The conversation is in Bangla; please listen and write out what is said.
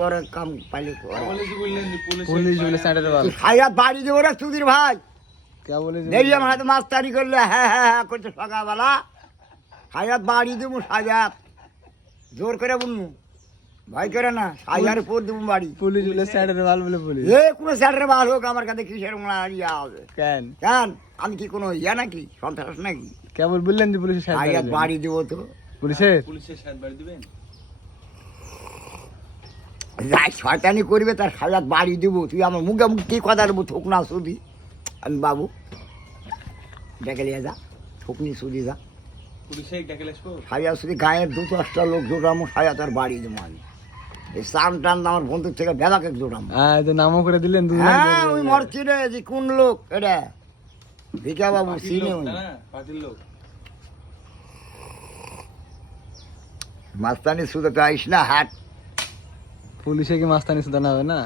করে কাম পাইলে পুলিশ বলে স্যারের বাল খাইয়াত বাড়ি দেবো রে সুধীর ভাই কে বলে দেখি আমার হাতে মাস্তানি করলে হ্যাঁ হ্যাঁ হ্যাঁ করছে সকালবেলা খাইয়াত বাড়ি দেবো সাজাত জোর করে বুনু ভাই করে না সাজার পর দেবো বাড়ি পুলিশ বলে স্যারের বাল বলে পুলিশ এ কোনো স্যারের বাল হোক আমার কাছে কিসের ইয়া হবে কেন কেন আমি কি কোনো ইয়া নাকি সন্ত্রাস নাকি কেবল বললেন যে পুলিশের সাথে খাইয়াত বাড়ি দেবো তো পুলিশের সাথে বাড়ি দিবেন যাই শয়তানি করবে তার খাইয়াত বাড়ি দেবো তুই আমার মুখে মুখ কি কথা দেবো থোক না সুদি আমি বাবু ডেকে নিয়ে যা থুকনি সুদি যা সাইয়া শুধু গায়ের 2-4টা লোক জোটামো সাইয়া তার বাড়ি দেবো আমি এই সান টান আমার বন্ধুর থেকে ভেলাকে জোটামো হ্যাঁ তো নামও করে দিলেন হ্যাঁ ওই মরছি রে যে কোন লোক এটা ভিকা বাবু চিনে মাস্তানি শুধু তো আইস না হাট পুলিশে কি মাস্তানি সুদান হবে না